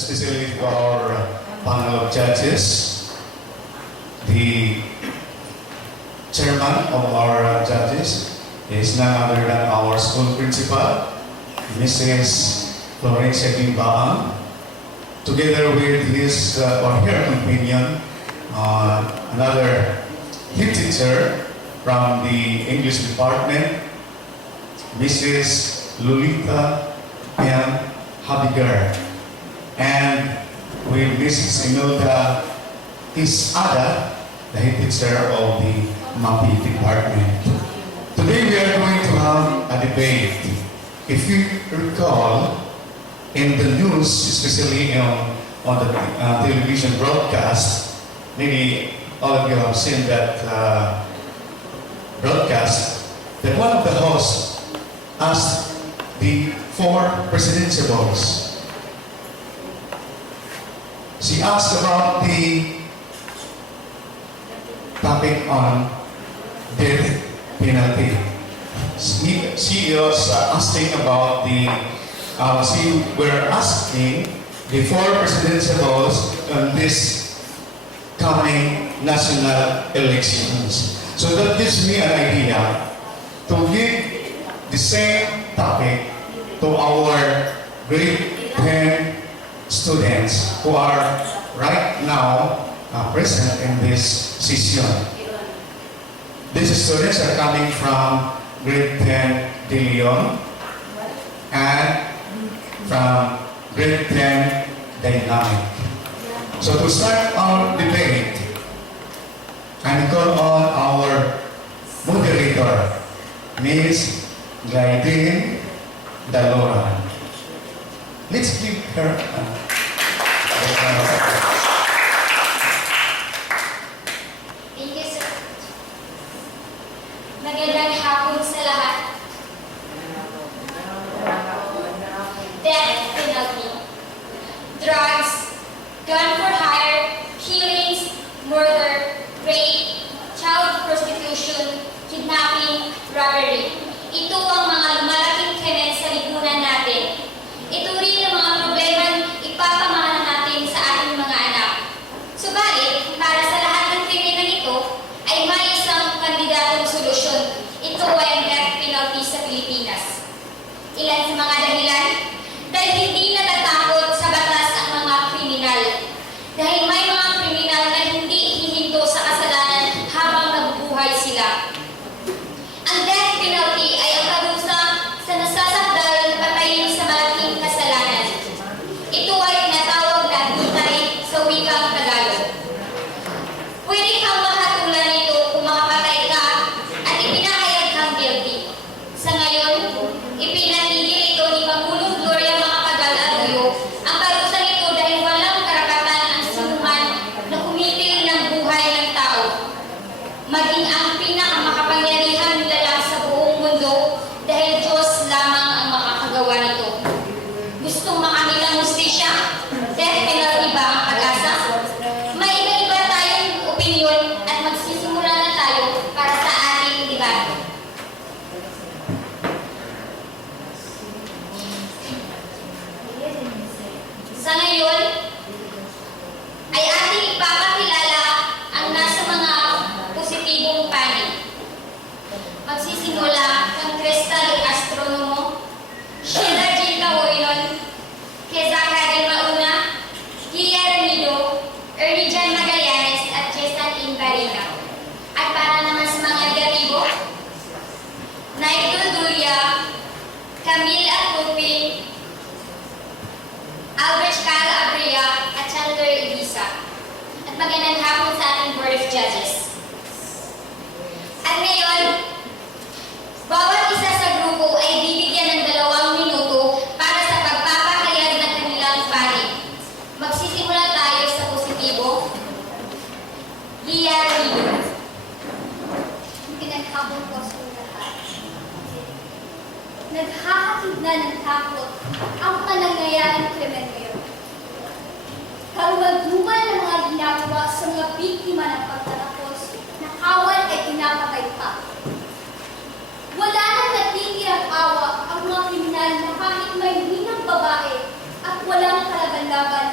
especially to our panel of judges, the chairman of our judges is none other than our school principal, Mrs. Florencia Gimbaan, together with his or her companion, another head teacher from the English department, Mrs. Lolita M. Habiger, and with Mrs. Imelda Isada, the head teacher of the MAPI department. Today we are going to have a debate. If you recall, in the news, especially on the television broadcast, maybe all of you have seen that broadcast, that one of the hosts asked the 4 presidentiables. She asked about the topic on death penalty. She was asking about she were asking the 4 presidentiables on this coming national elections. So that gives me an idea to give the same topic to our grade 10 students who are right now present in this session. These students are coming from grade 10 De Leon and from grade 10 Dynamic. So to start our debate, I call on our moderator, Ms. Glidine Daloran. Let's give her Thank you, sir. Magandang hapon sa lahat. Death penalty. Drugs, gun for hire, killings, murder, rape, child prostitution, kidnapping, robbery. Ito ang mga lumalaking krimen sa lipunan natin. Ito rin ang mga problemang ipapamana natin sa ating mga anak. Subalit, para sa lahat ng krimen na ito, ay may isang kandidatong solusyon. Ito ay ang death penalty sa Pilipinas. Ilan sa mga dahilan? Dahil hindi natatakot sa batas ang mga kriminal. Dahil may mga kriminal na hindi hihinto sa kasalanan habang nabubuhay sila. Ang death penalty ay ang parusa sa nasasakdal na patayin sa malaking kasalanan. Ito ay tinatawag na hintay sa wikang Tagalog. Pwede kang mahatulan nito kung makapatay ka at ipinahayag kang guilty. Sa ngayon, ipinatigil ito ni Pangulong Gloria Macapagal Arroyo ang parusa nito dahil walang karapatan ang sinuman na kumitil ng buhay ng tao. Maging ang pinakamakapangyarihang nilalang sa buong mundo dahil Diyos lamang ang makakagawa nito. Gustong makamit ang hustisya? Death penalty ba ang pag-asa? May iba-iba tayong opinyon at magsisimula na tayo para sa ating debate. Sa ngayon, ay ating ipapakilala ang nasa mga positibong panig. Magsisimula kang Crystal Astronomo, Sheila G. Cahoyon, Keza Karen Mauna, Gia Renido, Ernie Jan Magallanes at Jessan Inbarina. At para naman sa mga negatibo, Naikul Dulia, Camille Atupin, Albert Cal Abria at Chandler Elisa. At magandang hapon sa ating Board of Judges. At ngayon, bawat isa sa grupo ay bibigyan ng 2 minuto para sa pagpapahayag ng kanilang panig. Magsisimula tayo sa positibo. Gia Renido. Pinaghabol ko sa lahat. Naghahatid na ng takot ang panangyayaring krimen ngayon. Karumal-dumal ng mga ginagawa sa mga biktima ng pagtatapos na kawal ay pinapatay pa. Wala nang natitirang awa ang mga kriminal na kahit may hinang babae at walang kalaban-laban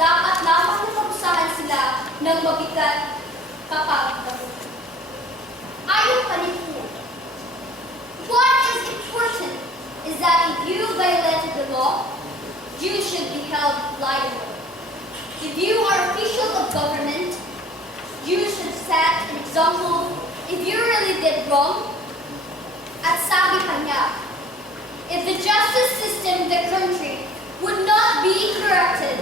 dapat lamang na parusahan sila ng mabigat kapag nabuti. Ayon pa ni Fu, what is important is that if you violated the law, you should be held liable. If you are official of government, you should set an example if you really did wrong. At sabi pa niya, if the justice system in the country would not be corrupted,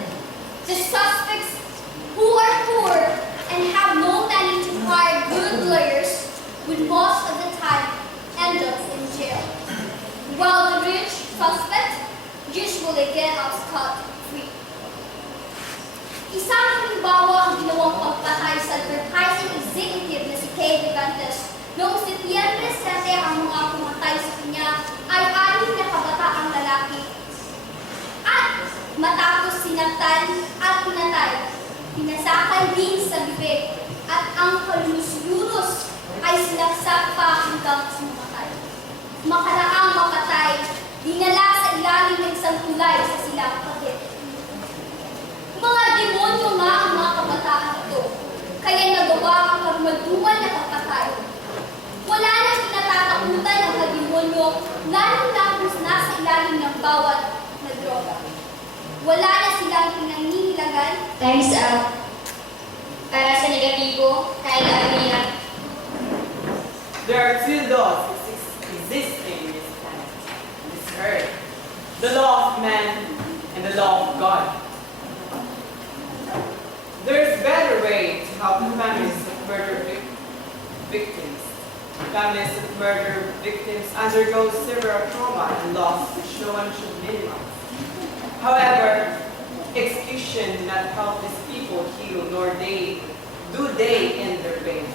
the suspects who are poor and have no money to hire good lawyers would most of the time end up in jail, while the rich suspect usually get off scot-free. Isang halimbawa ang ginawang pagpatay sa advertising executive na si Kay Vigantes. Noong Setyembre 7, ang mga pumatay sa kanya ay 6 na kabataang lalaki. At matapos sinaktan at pinatay, pinasakan din sa bibig at ang kalulus-lulus ay sinaksak pa hanggang sumatay. Makaraang mapatay, dinala sa ilalim ng isang tulay sa silang Cavite. Mga demonyo nga ang mga kabataan ito, kaya nagawa ang karumalduman na pagpatay. Wala nang kinatatakutan ng kademonyo, lalong-lalo nasa ilalim ng bawat na droga. Wala na silang pinanghihilagan. Time's up. Para sa negatibo, Kyle Arena. There are two laws existing in this planet, in this earth. The law of man and the law of God. There is a better way to help the families of murder victims. Families of murder victims undergo severe trauma and loss which no one should minimize. However, execution do not help these people heal, nor do they end their pain.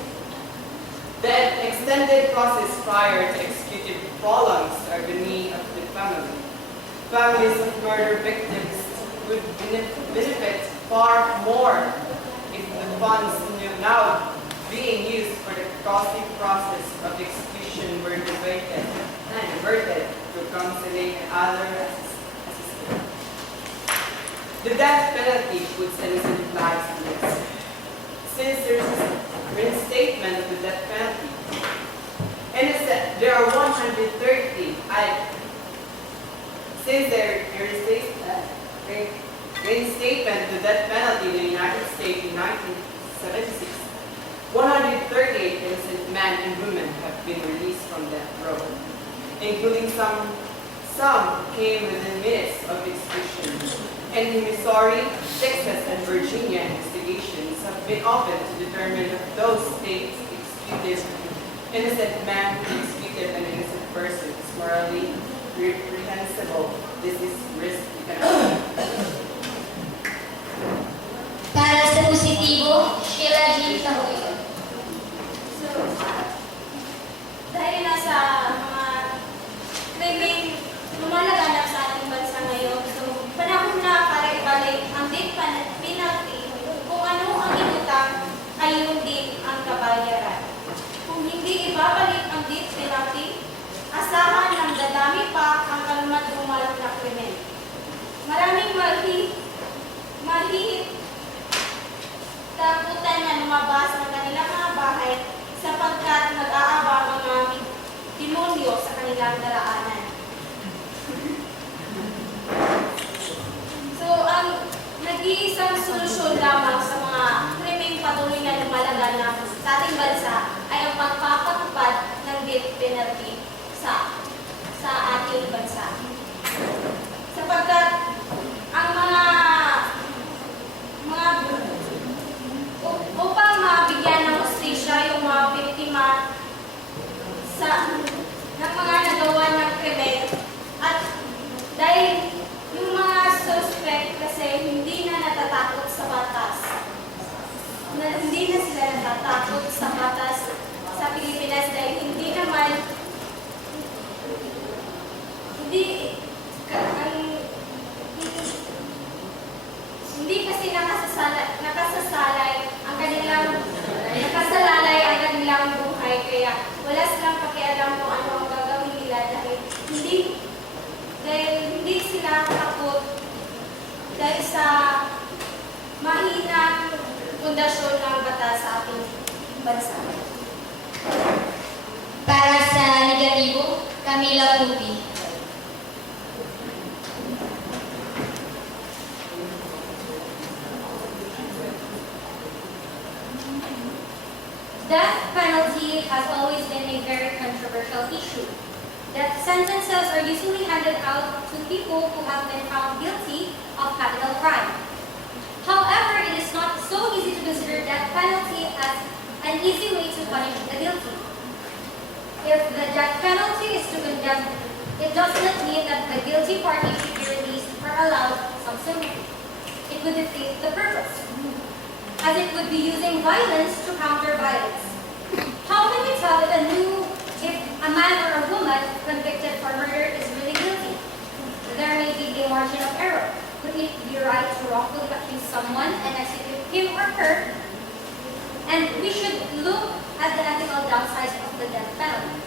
The extended process prior to executive prolongs the agony of the family. Families of murder victims would benefit far more if the funds now being used for the costly process of execution were diverted to counseling and other assistance. The death penalty puts innocent lives at risk. Since there is a reinstatement of the death penalty, there are 130. Since there is reinstatement of the death penalty in the United States in 1976, 138 innocent men and women have been released from death row, including some came within minutes of execution. And in Missouri, Texas, and Virginia, investigations have been opened to determine if those states executed innocent men who executed an innocent person is morally reprehensible. This is risk economic. Para sa positibo, Sheila G. Tahoy. So, dahil nasa mga krimeng lumalaganap sa ating bansa ngayon, so panahon na para ibalik ang death penalty. Kung ano ang inutang, ay yun din ang kabayaran. Kung hindi ibabalik ang death penalty, asahan ng dadami pa ang kalumat-dumal na krimen. Maraming takutan na lumabas ng kanilang mga bahay sapagkat nag-aabang ang mga demonyo sa kanilang daraanan. So, ang nag-iisang solusyon lamang sa mga krimeng patuloy na lumalaganap sa ating bansa ay ang pagpapatupad ng death penalty sa ating bansa. Sapagkat ang upang mabigyan ng hustisya yung mga biktima ng mga nagawa ng krimen at dahil yung mga suspect kasi hindi na natatakot sa batas. Hindi na sila natatakot sa batas sa Pilipinas dahil hindi kasi nakasalalay ang kanilang buhay kaya wala silang pakialam kung ano ang gagawin nila dahil hindi sila takot dahil sa mahinang pundasyon ng batas sa ating bansa. Para sa negatibo, Camila Pupi. Death penalty has always been a very controversial issue. Death sentences are usually handed out to people who have been found guilty of capital crime. However, it is not so easy to consider death penalty as an easy way to punish the guilty. If the death penalty is to condemn, it does not mean that the guilty party should be released or allowed some sympathy. It would defeat the purpose, as it would be using violence to counter violence. How can we tell if a man or a woman convicted for murder is really guilty? There may be a margin of error. Would it be right to wrongfully accuse someone and execute him or her? And we should look at the ethical downsides of the death penalty.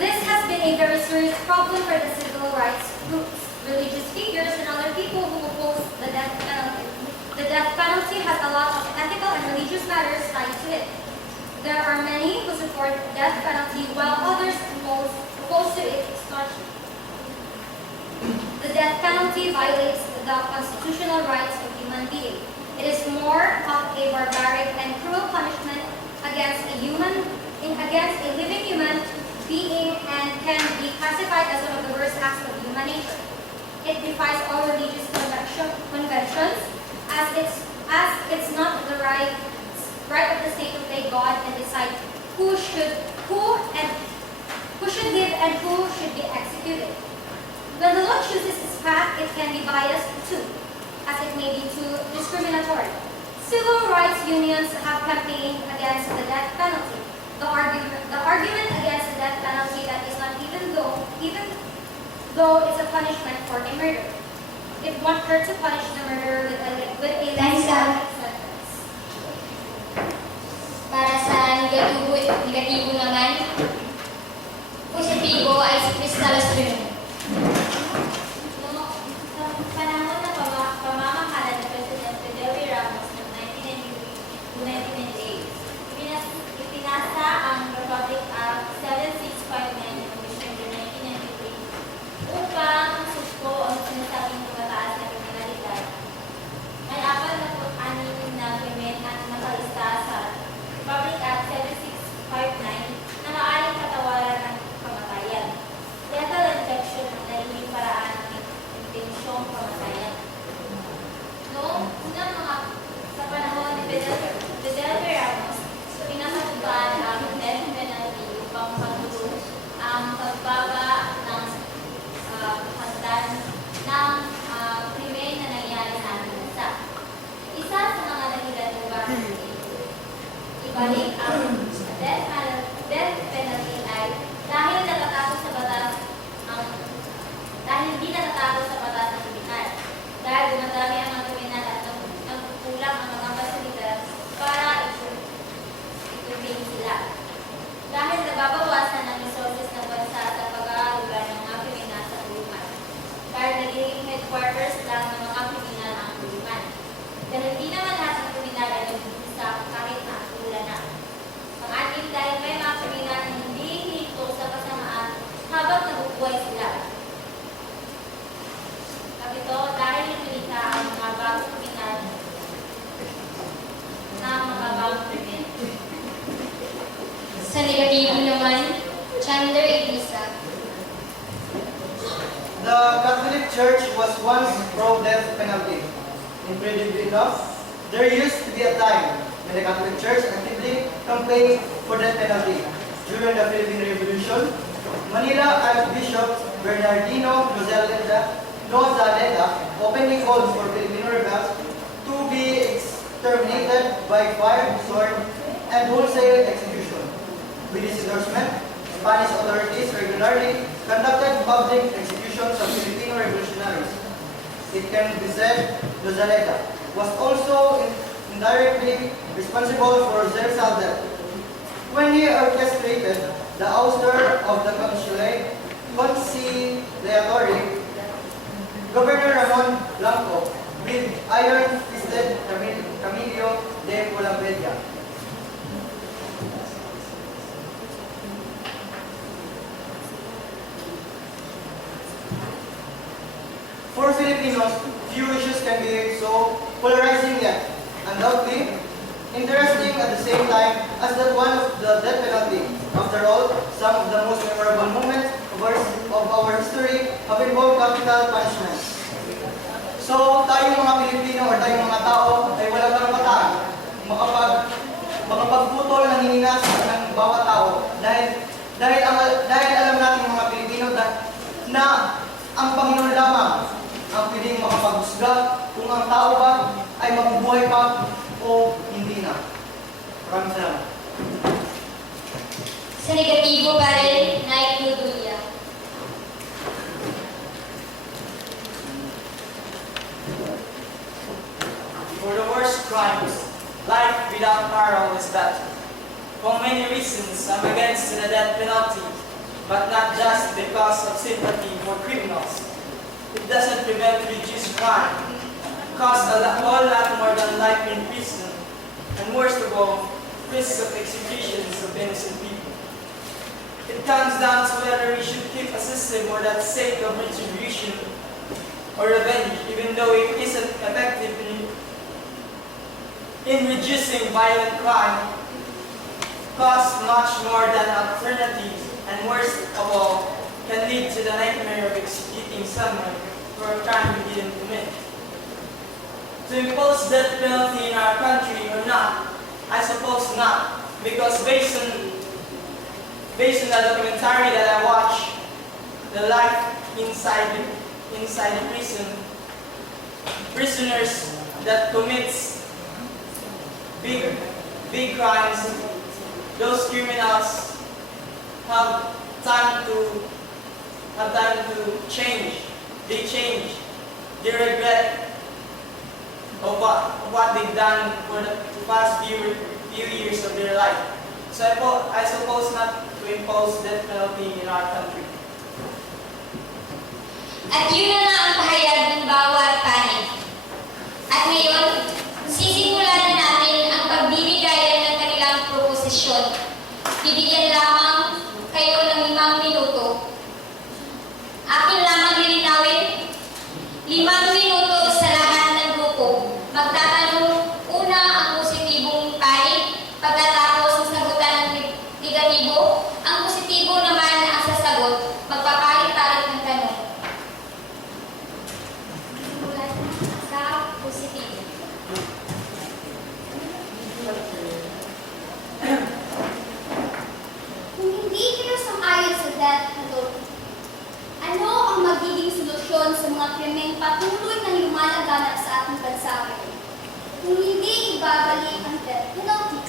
This has been a very serious problem for the civil rights groups, religious figures, and other people who oppose the death penalty. The death penalty has a lot of ethical and religious matters tied to it. There are many who support death penalty while others oppose to its extortion. The death penalty violates the constitutional rights of human beings. It is more of a barbaric and cruel punishment against a living human being and can be classified as one of the worst acts of human nature. It defies all religious conventions as it's not the right of the state to play God and decide who should live and who should be executed. When the law chooses its path, it can be biased too, as it may be too discriminatory. Civil rights unions have campaigned against the death penalty. The argument against the death penalty that is not even though it's a punishment for a murder. It won't hurt to punish the murderer with a Thanks, life Sam. sentence. Para sa negatibo naman, positibo ay si Crystal Estrella. Sa panahon ng pamamahala ni President Fidel V. Ramos noong 1998, ipinasa ang Republic Act 7659 ng Commission noong 1993 upang susko ang sinasabing tumataas na kriminalidad. May 46 na krimen ang nakalista sa Republic Act 7659 na maaaring katawaran ng kamatayan. Lethal injection ang naging paraan ng intensyong kamatayan. Noong sa panahon ni Fidel V. Ramos, pinakatupad ang death penalty upang pagtulong ang pagbaba ng hagdan ng krimen na nangyari sa ating bansa. Isa sa mga dahilan kung bakit ibalik ang death penalty ay dahil hindi natatakot sa batas ng kriminal. Dahil dumadami ang mga kriminal at nagkukulang ang mga fasilidad para itubing sila. Dahil nababawasan ang resources ng bansa sa pag-aaruga ng mga kriminal sa kulungan. Dahil nagiging headquarters lang ng mga kriminal ang kulungan. Dahil hindi naman lahat ng kriminal ay nag-uisa kahit nakakula na. Pang-anim dahil may mga kriminal na hindi hinto sa kasamaan habang nabubuhay sila. Kapito, dahil nililita ang mga bagong kriminal ng mga bagong krimen. Sa negatibo naman, Chandler Elisa. The Catholic Church was once pro-death penalty. Incredibly enough, there used to be a time when the Catholic Church actively campaigned for death penalty. During the Philippine Revolution, Manila Archbishop Bernardino Lozaleta openly called for Filipino rebels to be exterminated by fire, sword, and wholesale execution. With his endorsement, Spanish authorities regularly conducted public executions of Filipino revolutionaries. It can be said Lozaleta was also indirectly responsible for Rizal's death. When he orchestrated the ouster of the conciliatory Governor Ramon Blanco with iron-fisted Camilo de Pulambedia. For Filipinos, few issues can be so polarizing yet undoubtedly interesting at the same time as that one of the death penalty. After all, some of the most memorable moments of our history have involved capital punishment. So, tayong mga Pilipino o tayong mga tao ay walang karapatan makapagputol ng hininas ng bawat tao dahil alam natin mga Pilipino na ang Panginoon lamang ang pwedeng makapaghusga kung ang tao ba ay mabubuhay pa o hindi na. Maraming salamat. Sa negatibo pa rin, naikudulya. For the worst crimes, life without parole is better. For many reasons, I'm against the death penalty, but not just because of sympathy for criminals. It doesn't prevent reduced crime, costs a whole lot more than life in prison, and worst of all, risks of executions of innocent people. It comes down to whether we should keep a system for that sake of retribution or revenge, even though it isn't effective in reducing violent crime, costs much more than alternatives, and worst of all, can lead to the nightmare of executing someone for a crime he didn't commit. To impose death penalty in our country or not, I suppose not, because based on the documentary that I watched, the life inside the prison, prisoners that commits big crimes, those criminals have time to change. They change. They regret of what they've done for the past few years of their life. So I suppose not to impose death penalty in our country. At yun na nga ang pahayag ng bawat panig. At ngayon, sisimulan na natin ang pagbibigayan ng kanilang proposisyon. Bibigyan lamang kayo ng 5 minuto. Akin lamang lilinawin, 5 minuto sa lahat ng grupo. Magtatanong una ang positibong panig, pagkatapos ang sagutan ng negatibo, ang positibo naman ang sasagot, magpapalit-palit ng tanong. Simulan sa positibo. Kung hindi kayo sang-ayon sa death penalty, ano ang magiging solusyon sa mga krimeng patuloy na lumalaganap sa ating bansa ngayon? Kung hindi ibabalik ang death penalty.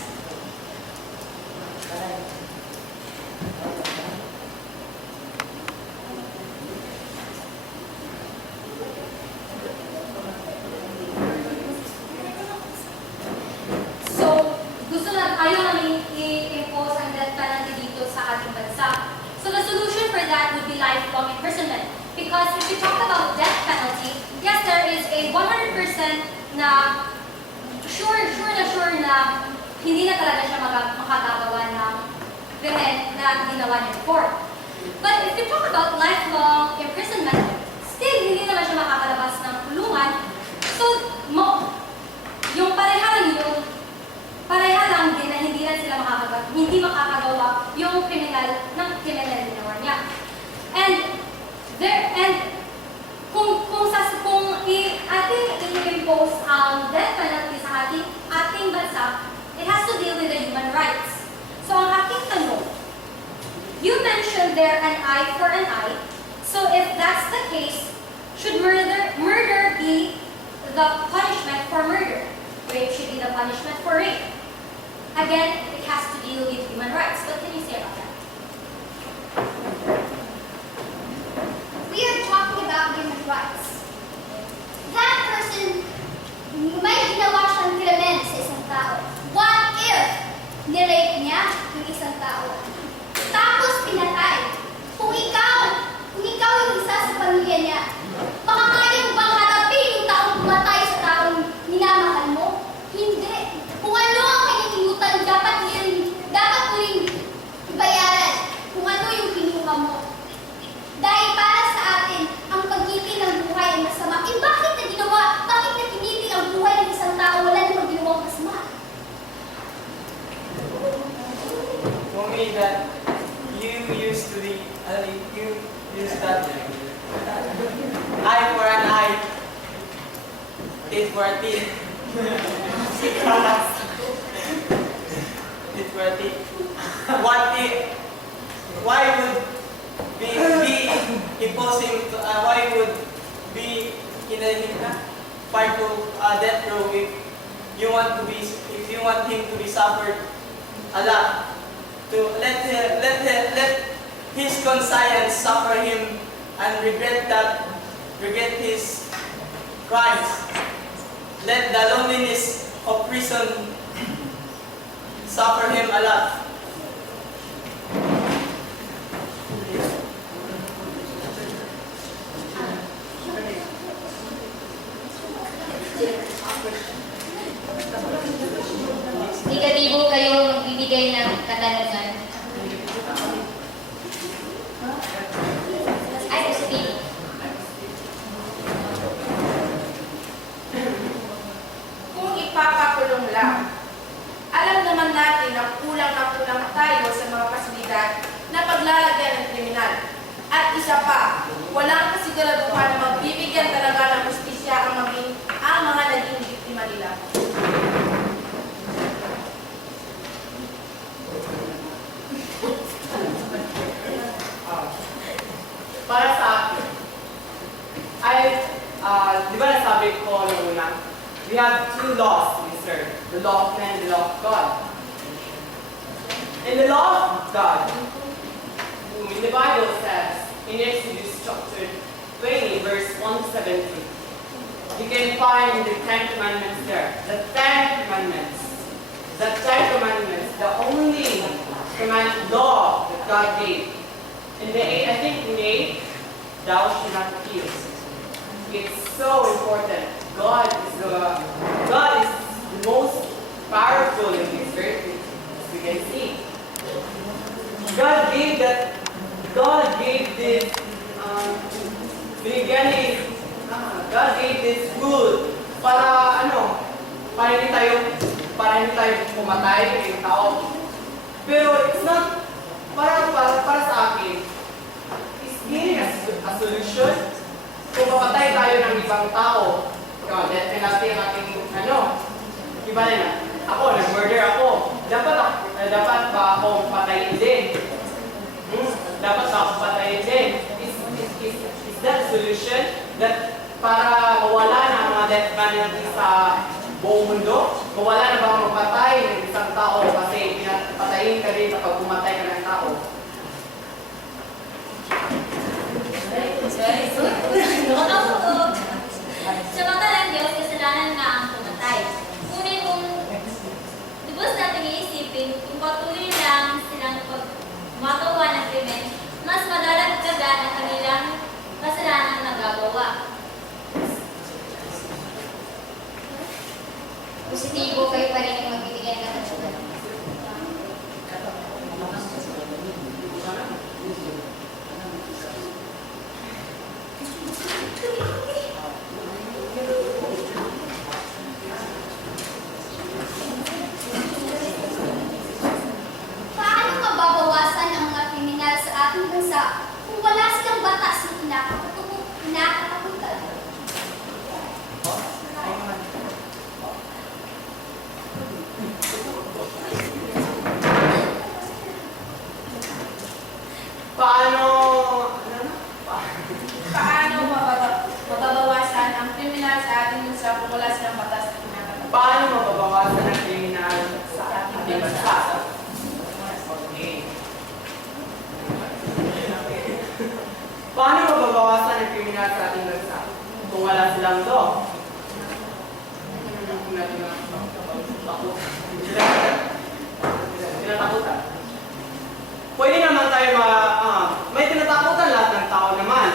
So, ayaw namin i-impose ang death penalty dito sa ating bansa. So the solution for that would be lifelong imprisonment. Because if you talk about death penalty, yes, there is a 100% na sure na hindi na talaga siya makagagawa ng krimen na ginawa niya before. But if you talk about lifelong imprisonment, still hindi naman siya makakalabas ng kulungan. So, yung pareha lang din na hindi na sila makakagawa yung kriminal ng kriminal na ginawa niya. And kung ating i-impose ang death penalty sa ating bansa, it has to deal with the human rights. So ang aking tanong, you mentioned there an eye for an eye. So if that's the case, should murder be the punishment for murder? Rape should be the punishment for rape. Again, it has to deal with human rights. What can you say about that? We are talking about human rights. That person, may ginawa siyang krimen sa isang tao. What if nirape niya yung isang tao? Tapos pinatay. Kung ikaw yung isa sa pamilya niya, baka kaya you use that eye for an eye, teeth for a teeth. Teeth for a teeth. Why would be imposing? Why would be in a part of death row if you want to be, if you want him to be suffered a lot, to let his conscience suffer him and regret his crimes. Let the loneliness of prison suffer him a lot. Negatibo kayo magbibigay ng katanungan. Ay, positibo. Kung ipapakulong lang, alam naman natin na kulang tayo sa mga pasilidad na paglalagyan ng kriminal. At isa pa, walang kasiguraduhan na magbibigyan talaga ng justisya ang mga naging biktima nila. Para sa akin, di ba nasabi ko nung una, we have two laws we serve, the law of man and the law of God. In the law of God, the Bible says, in Exodus chapter 20, verse 1 to 17, you can find the Ten Commandments there. The Ten Commandments. The Ten Commandments, the only law that God gave. In the eight, I think in the eight, thou shalt not kill. It's so important. God is the most powerful in this earth, as we can see. God gave this God gave this rule para hindi tayo pumatay ng tao. Pero it's not para sa akin, is giving a solution. Kung papatay tayo ng ibang tao, death penalty ang ating iba na. Ako, nag-murder ako. Dapat ba akong patayin din? Dapat ba akong patayin din? Is that a solution that para mawala na ang mga death penalty sa buong mundo? Mawala na ba ang magpatay ng isang tao kasi patayin ka rin kapag pumatay ka ng tao? Sa mata ng Diyos, kasalanan nga ang pumatay. Ngunit kung lubos natin iisipin, kung patuloy lang silang gumagawa ng krimen, mas madadagdagan ang kanilang kasalanan na gagawa. Positibo kayo pa rin yung magbibigay ng katanungan. Paano mababawasan ang mga kriminal sa ating bansa kung wala silang batas na kinakatakutan? Paano mababawasan ang kriminal sa ating bansa kung wala silang batas na kinakatakutan? Paano mababawasan ang kriminal sa ating bansa? Okay. Paano mababawasan ang kriminal sa ating bansa kung wala silang law? Tinatakutan. Pwede naman tayo may tinatakutan lahat ng tao naman.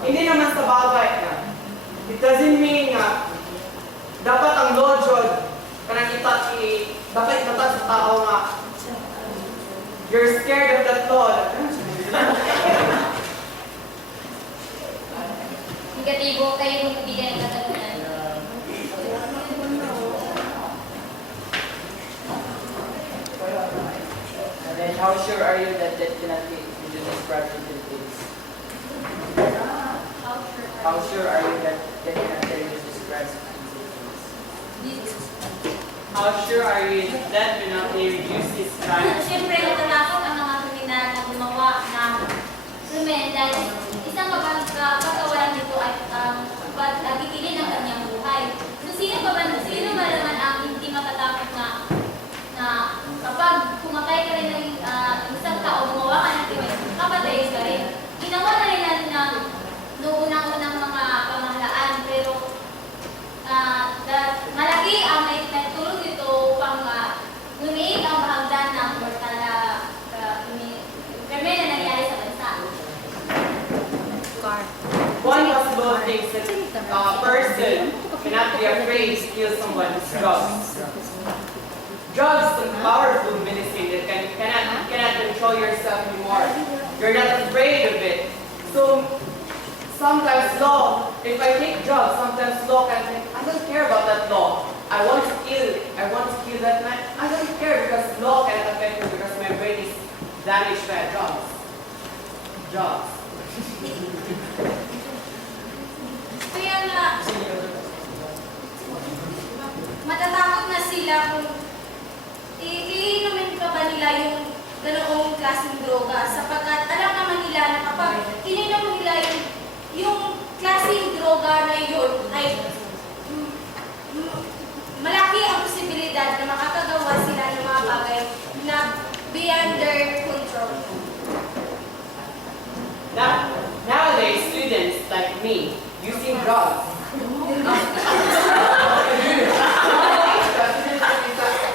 Hindi naman sa bagay na. It doesn't mean na dapat ang law jud dapat itatat sa tao nga you're scared of that law. Negatibo kayo magbibigay ng katanungan. And then how sure are you that death penalty is Could you describe the Philippines? How sure How are sure are you that getting a terrorist describes the Philippines? How sure are you that penalty reduces crime? Siyempre, natatakot ang mga kriminal na gumawa ng krimen dahil isang kapagawalan nito ay pagkitilin ng kanyang buhay. So, sino ba naman ang hindi matatakot na kapag pumatay ka rin ng isang tao, gumawa ka ng krimen, kapatayin ka rin. Ginawa na rin natin ng noong unang mga pamahalaan, pero malaki ang nagtulong dito upang lumiit ang bahagdan ng mortal na krimen na nangyari sa bansa. One possible thing is that a person cannot be afraid to kill someone with drugs. Drugs is a powerful medicine that cannot control yourself anymore. You're not afraid of it. So sometimes law, if I take drugs, sometimes law can think, I don't care about that law. I want to kill that man. I don't care because law can affect me because my brain is damaged by drugs. Drugs. Kaya nga, matatakot na sila kung iinumin pa ba nila yung ganoong klaseng droga sapagkat alam naman nila na kapag ininom nila yung klaseng droga na yun ay malaki ang posibilidad na makakagawa sila ng mga bagay na beyond their control. Nowadays, students like me using drugs.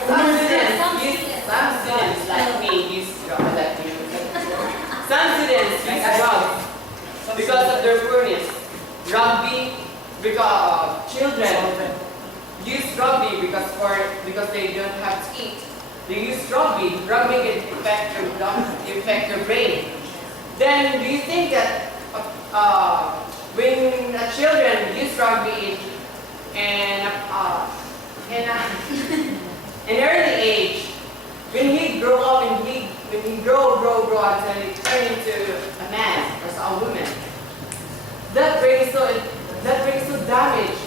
Some students like me use drugs. Some students use drugs because of their poorness. Rugby, because children use rugby because they don't have to eat. They use rugby. Rugby can affect your brain. Then, do you think that when children use rugby in an early age, when he grow up and when he grow until he turn into a man or a woman, that brain is so damaged.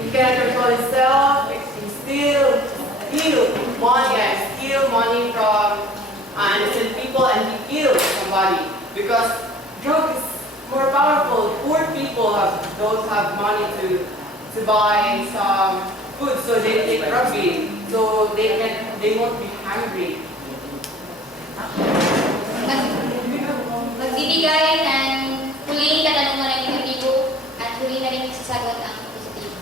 He cannot control himself. He steal money from innocent people, and he kills somebody because drug is more powerful. Poor people don't have money to buy some food, so they take rugby, so they won't be hungry. Magbibigay ng huling katanungan ng negatibo at huli na rin sasagot ang positibo.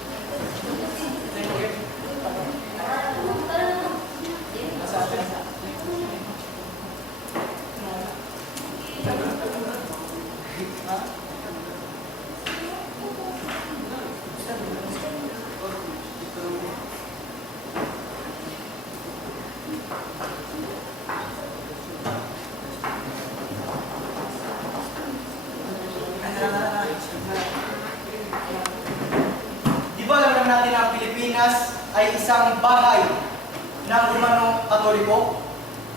Di ba alam naman natin na ang Pilipinas ay isang bahay ng Romanong Katoliko?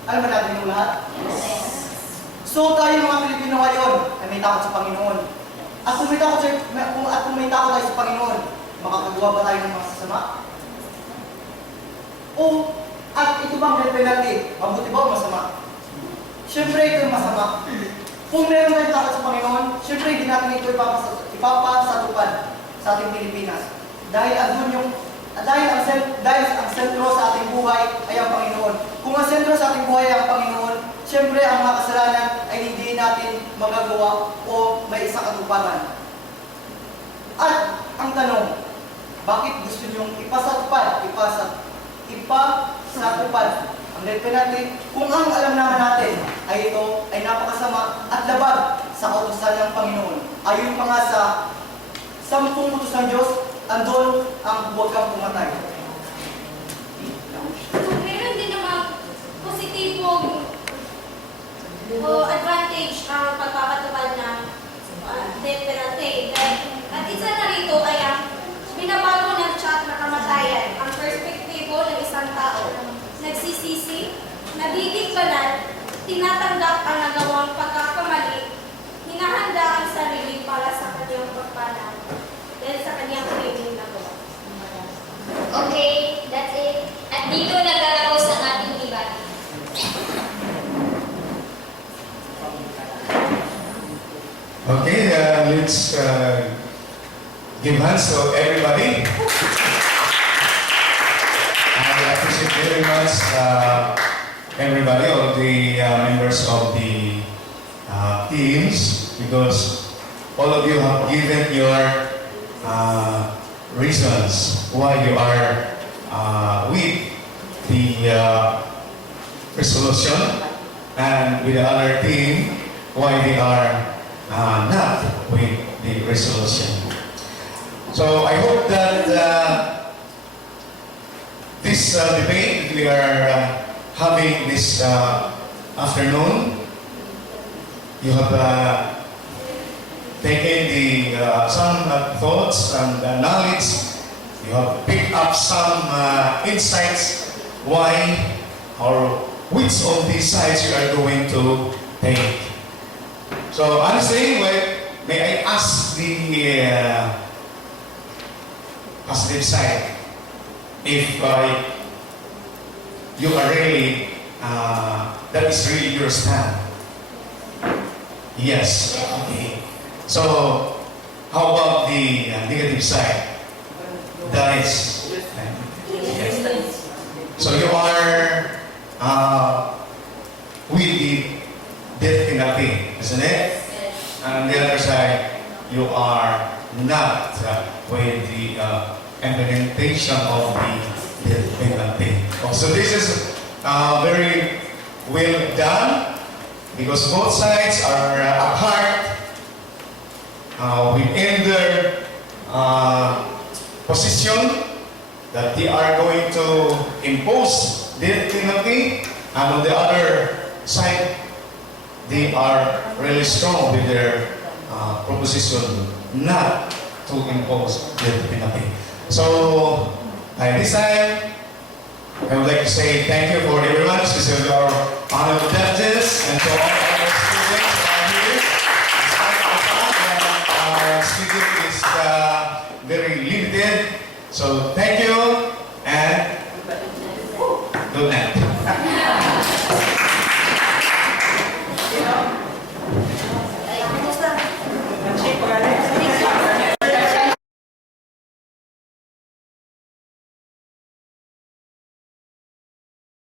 Alam ba natin yung lahat? So tayo mga Pilipino ngayon ay may takot sa Panginoon. At kung may takot tayo sa Panginoon, makakagawa ba tayo ng mga sasama? At ito bang death penalty? Mabuti ba o masama? Siyempre ito yung masama. Kung meron tayong takot sa Panginoon, siyempre hindi natin ito ipapasatupad sa ating Pilipinas. Dahil ang sentro sa ating buhay ay ang Panginoon. Kung ang sentro sa ating buhay ay ang Panginoon, siyempre ang mga kasalanan ay hindi natin magagawa o may isang katuparan. At ang tanong, bakit gusto niyong ipasatupad ang death penalty kung ang alam naman natin ay ito ay napakasama at labag sa kautusan ng Panginoon? Ayon pa nga sa 10 utos ng Diyos, andun ang huwag kang pumatay. Meron din namang positibong advantage ang pagpapatupad ng death penalty. At isa na rito ay ang binabago ng tiyak na kamatayan ang perspektibo ng isang tao. Nagsisisi, nabibig banal, tinatanggap ang nagawang pagkakamali, hinahanda ang sarili para sa kanyang pagpanaw dahil sa kanyang krimen na gawa. Okay, that's it. At dito naglalabos ang ating debate. Okay, let's give hands to everybody. I appreciate very much everybody, all the members of the teams, because all of you have given your reasons why you are with the resolution, and with the other team why they are not with the resolution. So I hope that this debate we are having this afternoon, you have taken some thoughts and knowledge, you have picked up some insights why or which of these sides you are going to take. So honestly, may I ask the positive side, if you are really, that is really your stand? Yes. Okay. So how about the negative side? That is, yes. So you are with the death penalty, isn't it? And on the other side, you are not with the implementation of the death penalty. So this is very well done, because both sides are apart within their position that they are going to impose death penalty, and on the other side, they are really strong with their proposition not to impose death penalty. So, at this time, I would like to say thank you for everyone, especially our honorable judges, and to all our students who are here. Despite the fact that our student is very limited, so